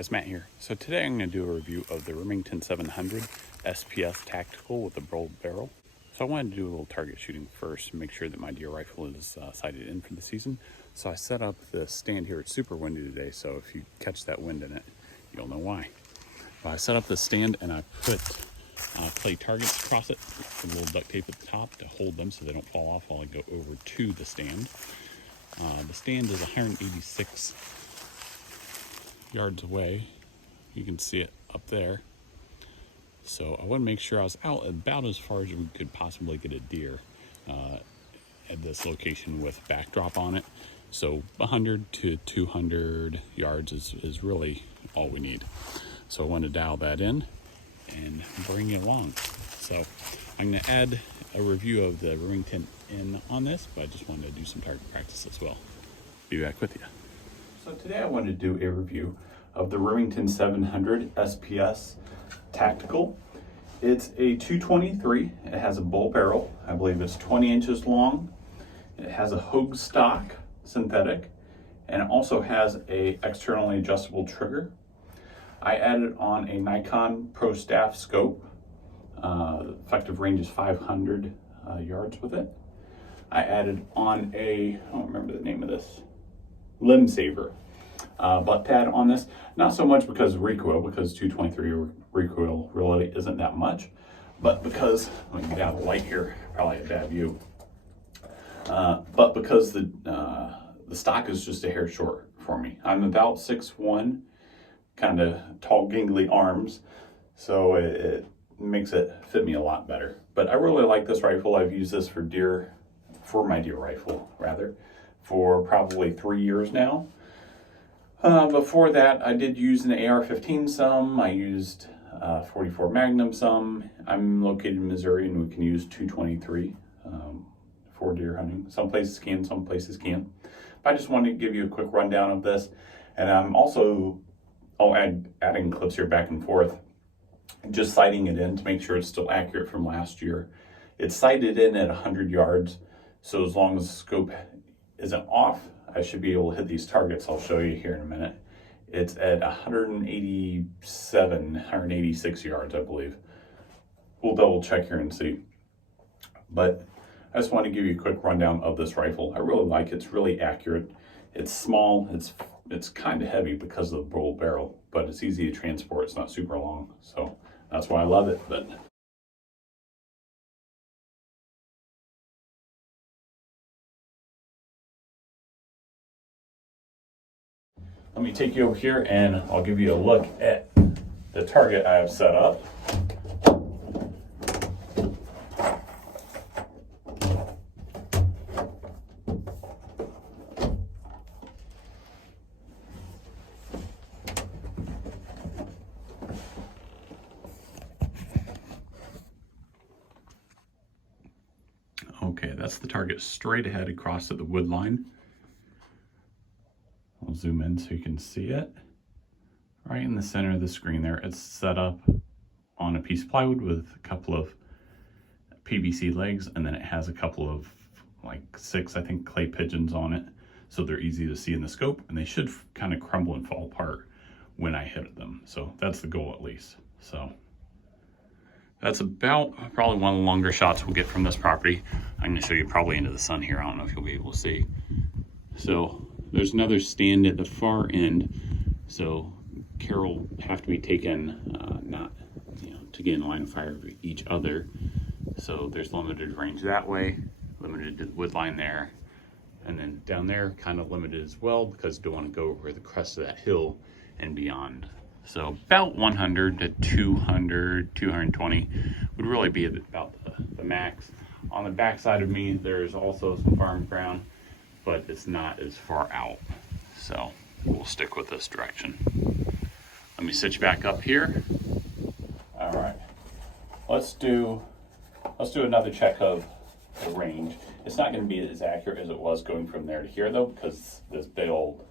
guys, Matt here. So today I'm going to do a review of the Remington 700 SPS Tactical with the rolled barrel. So I wanted to do a little target shooting first and make sure that my deer rifle is sighted in for the season. So I set up the stand here. It's super windy today, so if you catch that wind in it, you'll know why. But I set up the stand and I put clay targets across it with a little duct tape at the top to hold them so they don't fall off while I go over to the stand. The stand is 186 yards away. You can see it up there. So I want to make sure I was out about as far as we could possibly get a deer at this location with backdrop on it. So 100 to 200 yards is really all we need. So I want to dial that in and bring it along. So I'm going to add a review of the Remington in on this, but I just wanted to do some target practice as well. Be back with you. So today I wanted to do a review of the Remington 700 SPS Tactical. It's a 223. It has a bull barrel. I believe it's 20 inches long. It has a Hogue stock synthetic, and it also has a externally adjustable trigger. I added on a Nikon Pro Staff scope. Effective range is 500 yards with it. I added on I don't remember the name of this, limb saver butt pad on this. Not so much because of recoil, because 223 recoil really isn't that much, but because, let me get out of the light here, probably a bad view, but because the stock is just a hair short for me. I'm about 6'1", kind of tall, gangly arms, so it makes it fit me a lot better. But I really like this rifle. I've used this for my deer rifle, for probably 3 years now. Before that, I did use an AR-15 some. I used 44 Magnum some. I'm located in Missouri, and we can use 223 for deer hunting. Some places can, some places can't. But I just wanted to give you a quick rundown of this. And I'm also adding clips here back and forth, just sighting it in to make sure it's still accurate from last year. It's sighted in at 100 yards, so as long as the scope isn't off, I should be able to hit these targets. I'll show you here in a minute. It's at 186 yards, I believe. We'll double check here and see. But I just want to give you a quick rundown of this rifle. I really like it. It's really accurate. It's small. It's kind of heavy because of the bull barrel, but it's easy to transport. It's not super long, so that's why I love it. But let me take you over here and I'll give you a look at the target I have set up. Okay, that's the target straight ahead across at the wood line. I'll zoom in so you can see it. Right in the center of the screen there, it's set up on a piece of plywood with a couple of PVC legs, and then it has a couple of, like 6, I think, clay pigeons on it. So they're easy to see in the scope, and they should kind of crumble and fall apart when I hit them. So that's the goal, at least. So that's about probably one of the longer shots we'll get from this property. I'm gonna show you probably into the sun here. I don't know if you'll be able to see. So there's another stand at the far end. So Carol have to be taken, not to get in line of fire with each other. So there's limited range that way, limited to the wood line there. And then down there, kind of limited as well, because you don't want to go over the crest of that hill and beyond. So about 100 to 200, 220 would really be about the max. On the back side of me, there's also some farm ground, but it's not as far out. So we'll stick with this direction. Let me sit you back up here. All right, let's do another check of the range. It's not going to be as accurate as it was going from there to here, though, because this big old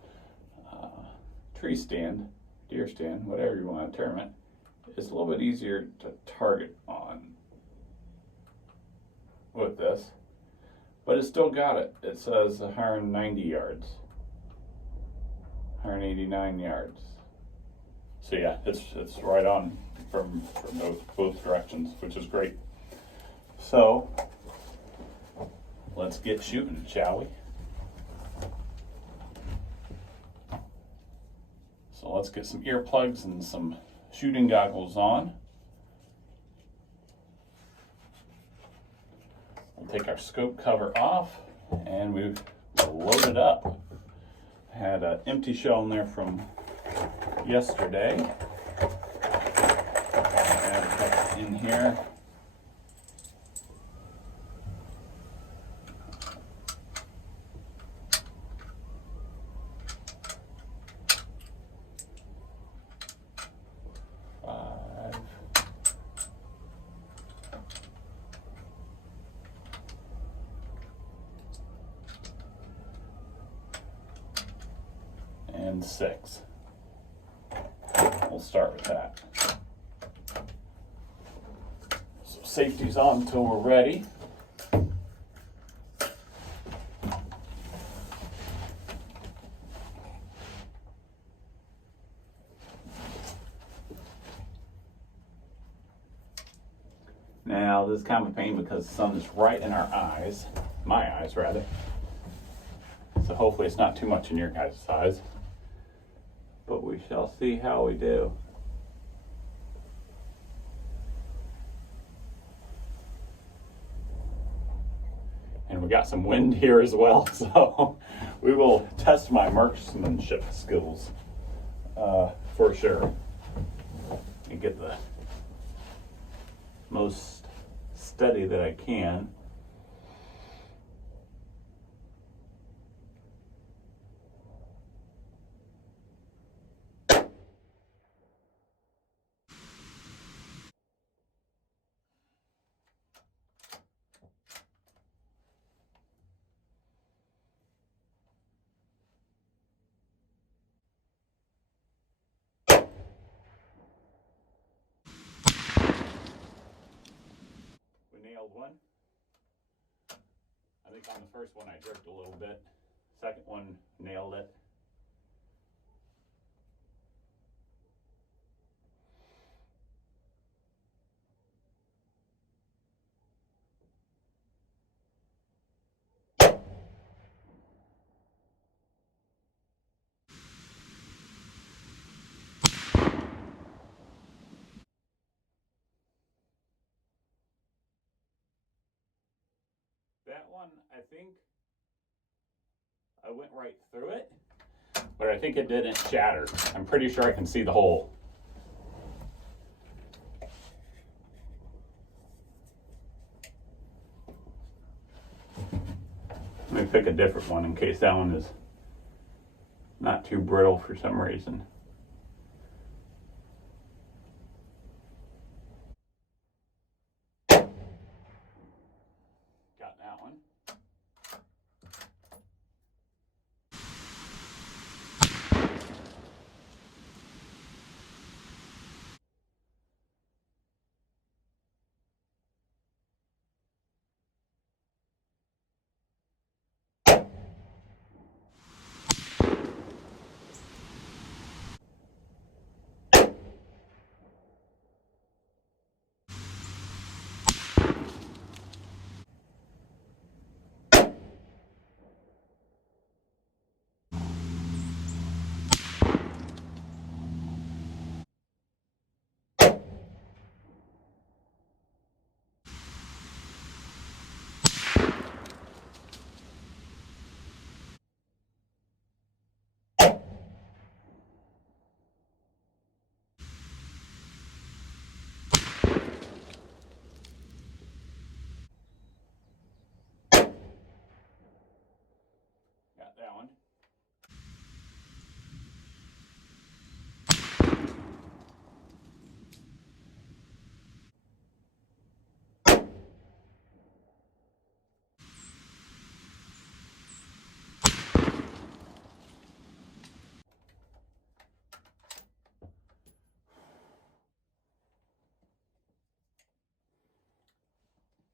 tree stand, deer stand, whatever you want to term it, is a little bit easier to target on with this. But it's still got it. It says 190 yards, 189 yards. So yeah, it's right on from both directions, which is great. So let's get shooting, shall we? So let's get some earplugs and some shooting goggles on. We'll take our scope cover off and we've loaded up. I had an empty shell in there from yesterday. Add a couple in here. And 6. We'll start with that. So safety's on until we're ready. Now this is kind of a pain because the sun is right in our eyes, my eyes rather. So hopefully it's not too much in your guys' eyes. But we shall see how we do. And we got some wind here as well, so we will test my marksmanship skills for sure and get the most steady that I can. Nailed one. I think on the first one I jerked a little bit. Second one nailed it. That one, I think I went right through it, but I think it didn't shatter. I'm pretty sure I can see the hole. Let me pick a different one in case that one is not too brittle for some reason. Got that one. Got that one.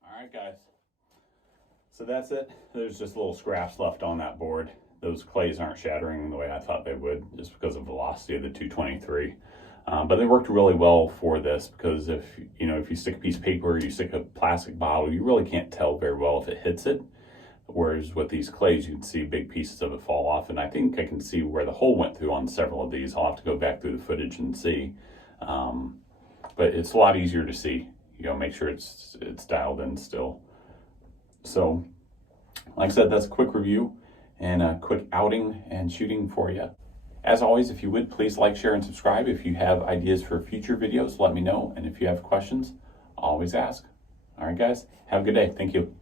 All right, guys. So that's it. There's just little scraps left on that board. Those clays aren't shattering the way I thought they would just because of velocity of the 223. But they worked really well for this, because if you stick a piece of paper or you stick a plastic bottle, you really can't tell very well if it hits it. Whereas with these clays, you can see big pieces of it fall off, and I think I can see where the hole went through on several of these. I'll have to go back through the footage and see. But it's a lot easier to see. Make sure it's dialed in still. So, like I said, that's a quick review and a quick outing and shooting for you. As always, if you would, please like, share, and subscribe. If you have ideas for future videos, let me know. And if you have questions, always ask. All right, guys, have a good day. Thank you.